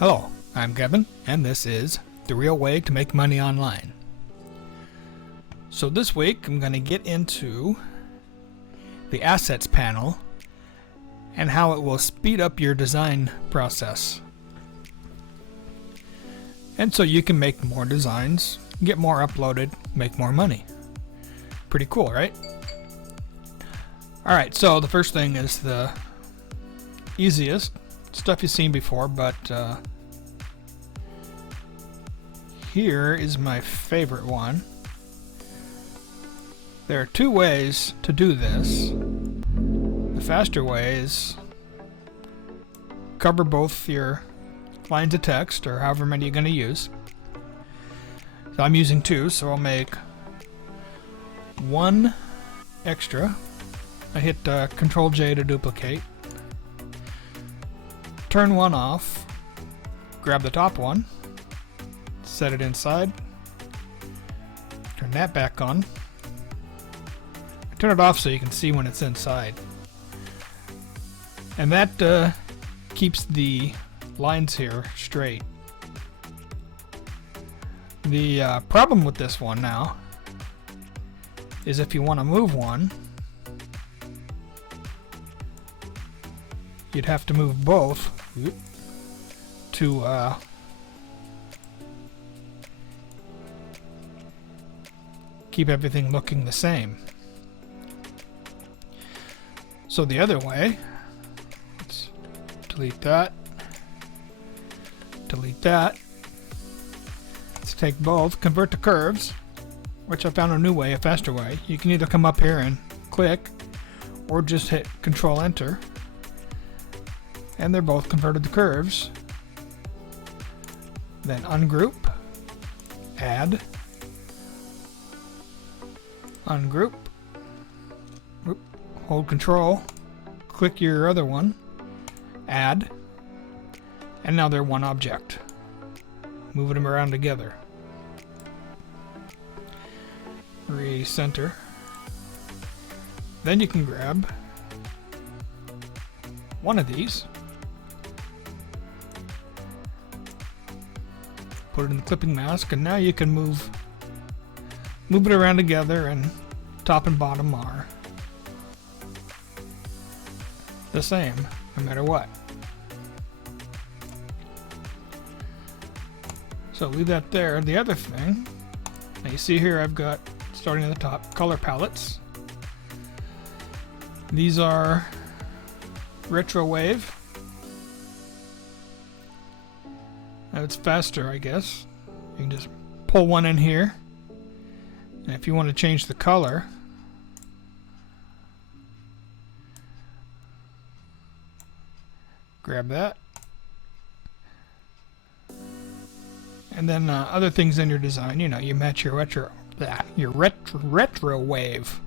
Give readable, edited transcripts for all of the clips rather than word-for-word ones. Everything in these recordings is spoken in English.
Hello, I'm Kevin, and this is The Real Way to Make Money Online. So this week I'm going to get into the Assets panel and how it will speed up your design process. And so you can make more designs, get more uploaded, make more money. Pretty cool, right? Alright, so the first thing is the easiest stuff you've seen before, but here is my favorite one. There are two ways to do this. The faster way is cover both your lines of text, or however many you're going to use. So I'm using two, so I'll make one extra. I hit Control J to duplicate. Turn one off, grab the top one, set it inside, turn that back on, turn it off so you can see when it's inside. And that keeps the lines here straight. The problem with this one now is if you want to move one, you'd have to move both to keep everything looking the same. So the other way, let's delete that, let's take both, convert to curves, which I found a new way, a faster way. You can either come up here and click, or just hit Control Enter, and they're both converted to curves. Then ungroup, add, ungroup, hold Control, click your other one, add, and now they're one object. Moving them around together. Recenter. Then you can grab one of these, put it in the clipping mask, and now you can move it around together, and top and bottom are the same no matter what. So leave that there. The other thing, now you see here I've got, starting at the top, color palettes. These are retro wave. Now it's faster, I guess. You can just pull one in here, and if you want to change the color, grab that. And then other things in your design, you match your retro wave.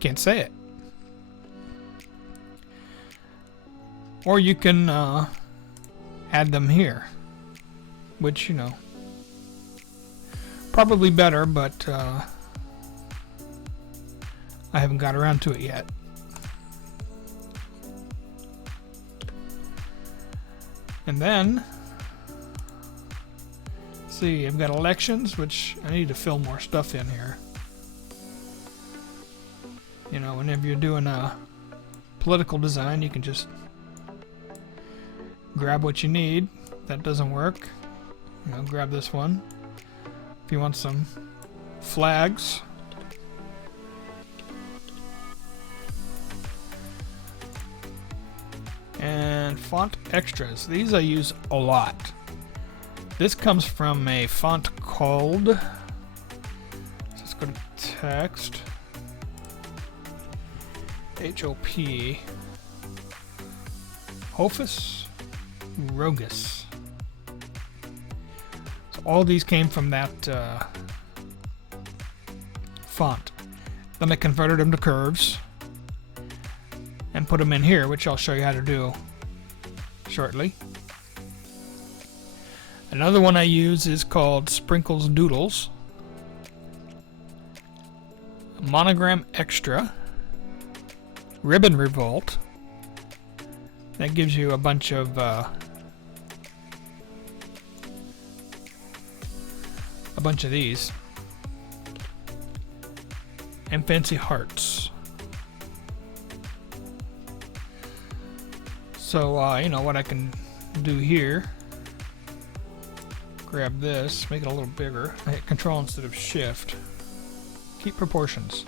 Can't say it. Or you can add them here, which, probably better, but I haven't got around to it yet. And then, see, I've got elections, which I need to fill more stuff in here. Whenever you're doing a political design, you can just grab what you need. That doesn't work. Grab this one. If you want some flags, and font extras. These I use a lot. This comes from a font called, let's go to text, HOP, Hofus Rogus. So all these came from that font. Then I converted them to curves and put them in here, which I'll show you how to do shortly. Another one I use is called Sprinkles Doodles. Monogram Extra. Ribbon Revolt. That gives you a bunch of bunch of these. And fancy hearts. So, you know what I can do here. Grab this, make it a little bigger. I hit Control instead of Shift. Keep proportions.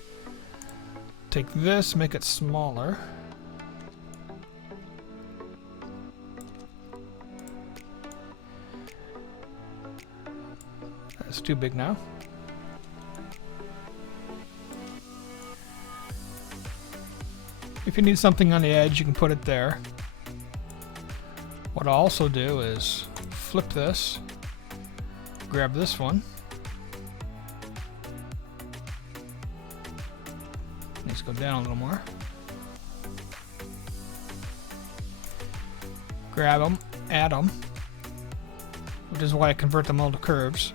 Take this, make it smaller. That's too big now. If you need something on the edge, you can put it there. What I'll also do is flip this, grab this one. Let's go down a little more. Grab them, add them, which is why I convert them all to curves.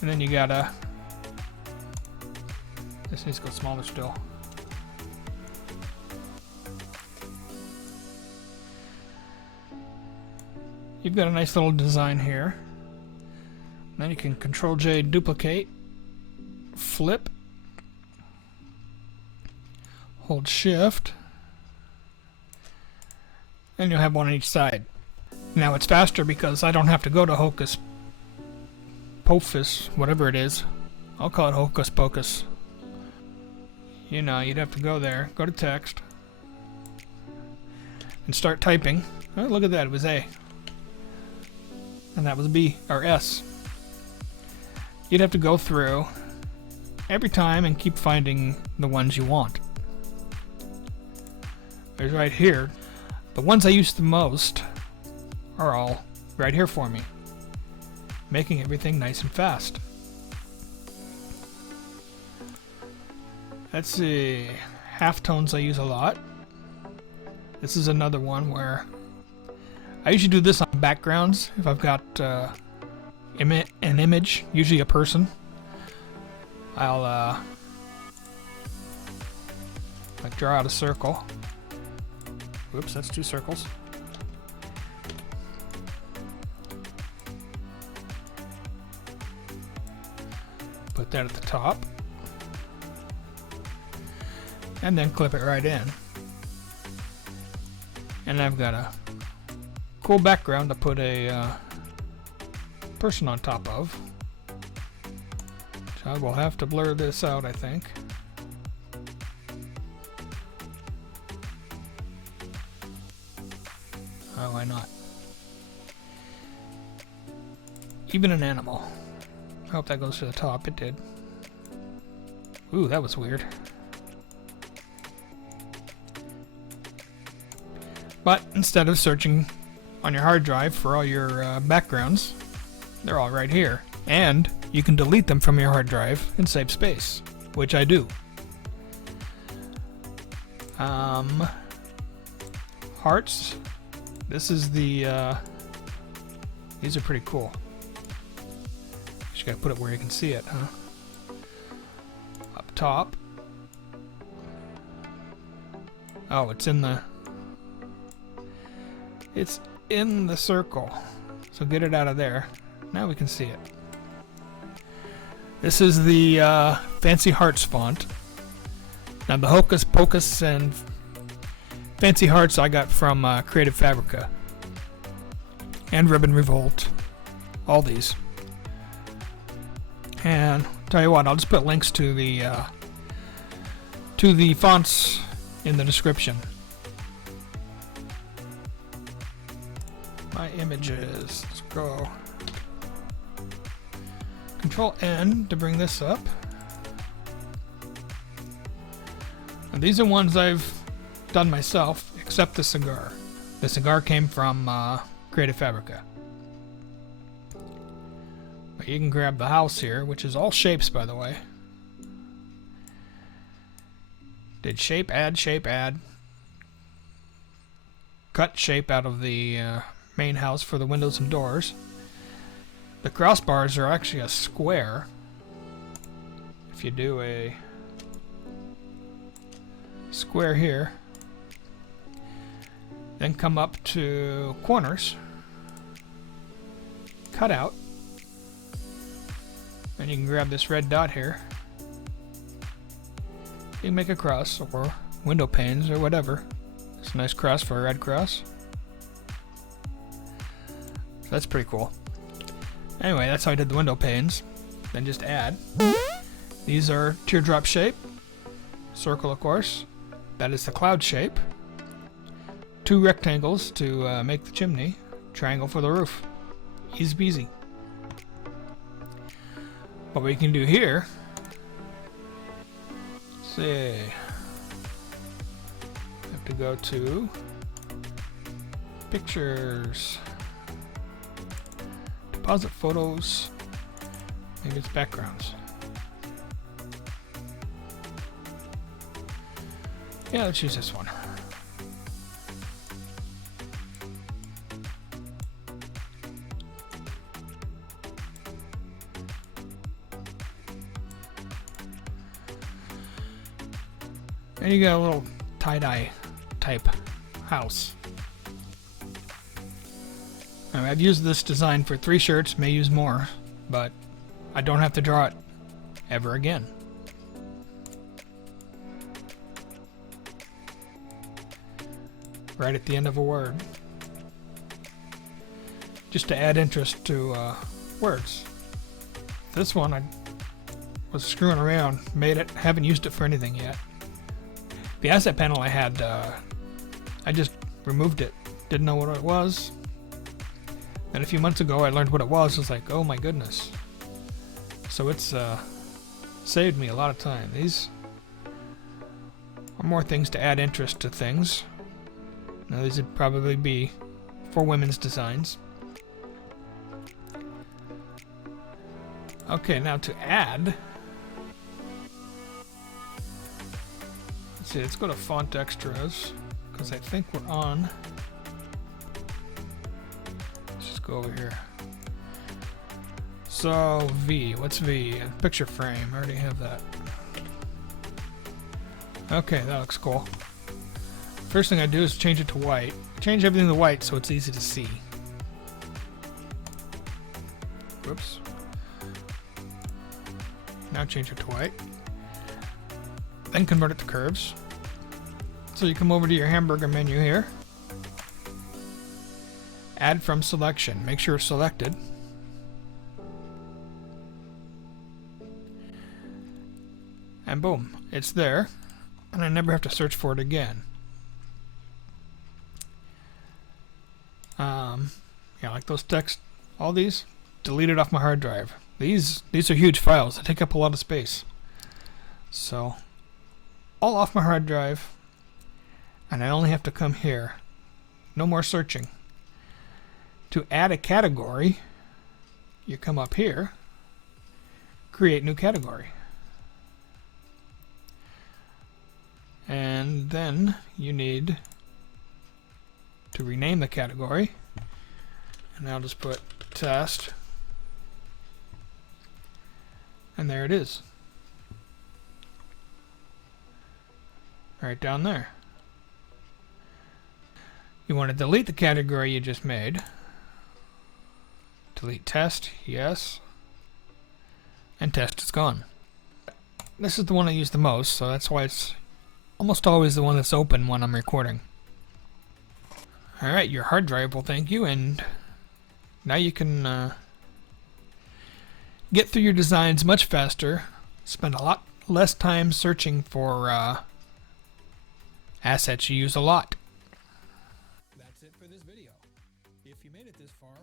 And then you gotta, this needs to go smaller still. You've got a nice little design here. Then you can Control J, duplicate, flip, hold Shift, and you'll have one on each side. Now it's faster because I don't have to go to Hocus Pocus, whatever it is. I'll call it Hocus Pocus. You know, you'd have to go there, go to text, and start typing. Oh, look at that, it was A. And that was B, or S. You'd have to go through every time and keep finding the ones you want. There's right here. The ones I use the most are all right here for me, making everything nice and fast. Let's see, halftones I use a lot. This is another one where I usually do this on backgrounds if I've got an image, usually a person. I'll like draw out a circle. Whoops, that's 2 circles. Put that at the top. And then clip it right in. And I've got a cool background to put a person on top of. So I will have to blur this out, I think. Oh, why not? Even an animal. I hope that goes to the top. It did. Ooh, that was weird. But instead of searching on your hard drive for all your backgrounds, they're all right here. And you can delete them from your hard drive and save space, which I do. Hearts. This is the, these are pretty cool. Just gotta put it where you can see it, huh? Up top. Oh, it's in the circle. So get it out of there. Now we can see it. This is the Fancy Hearts font. Now the Hocus Pocus and Fancy Hearts I got from Creative Fabrica and Ribbon Revolt. All these. And tell you what, I'll just put links to the fonts in the description. My images. Let's go. Control N to bring this up. And these are ones I've done myself, except the cigar. The cigar came from Creative Fabrica. But you can grab the house here, which is all shapes, by the way. Did shape, add. Cut shape out of the main house for the windows and doors. The crossbars are actually a square. If you do a square here, then come up to corners, cutout. And you can grab this red dot here. You can make a cross or window panes or whatever. It's a nice cross for a red cross. So that's pretty cool. Anyway, that's how I did the window panes. Then just add. These are teardrop shape. Circle, of course. That is the cloud shape. 2 rectangles to make the chimney. Triangle for the roof. Easy peasy. What we can do here, let's see, have to go to pictures, deposit photos, maybe it's backgrounds. Yeah, let's use this one. And you got a little tie-dye type house. Now, I've used this design for 3 shirts, may use more, but I don't have to draw it ever again. Right at the end of a word. Just to add interest to words. This one I was screwing around, made it, haven't used it for anything yet. The asset panel I had, I just removed it. Didn't know what it was. And a few months ago I learned what it was. It's like, oh my goodness. So it's saved me a lot of time. These are more things to add interest to things. Now these would probably be for women's designs. Okay, now to add. Let's go to font extras because I think we're on. Let's just go over here. So V, what's V? Picture frame, I already have that. Okay, that looks cool. First thing I do is change it to white. Change everything to white so it's easy to see. Whoops. Now change it to white. Then convert it to curves. So you come over to your hamburger menu here. Add from selection. Make sure it's selected. And boom, it's there. And I never have to search for it again. Yeah, like those text, all these, deleted off my hard drive. These are huge files. They take up a lot of space. So, all off my hard drive. And I only have to come here. No more searching. To add a category, you come up here, create new category. And then you need to rename the category. And I'll just put test. And there it is. Right down there. You want to delete the category you just made. Delete test, yes. And test is gone. This is the one I use the most, so that's why it's almost always the one that's open when I'm recording. Alright, your hard drive will thank you, and now you can get through your designs much faster, spend a lot less time searching for assets you use a lot. That's it for this video. If you made it this far,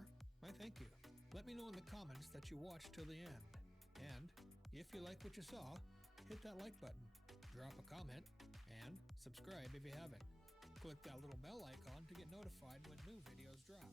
I thank you. Let me know in the comments that you watched till the end. And if you like what you saw, hit that like button, drop a comment, and subscribe if you haven't. Click that little bell icon to get notified when new videos drop.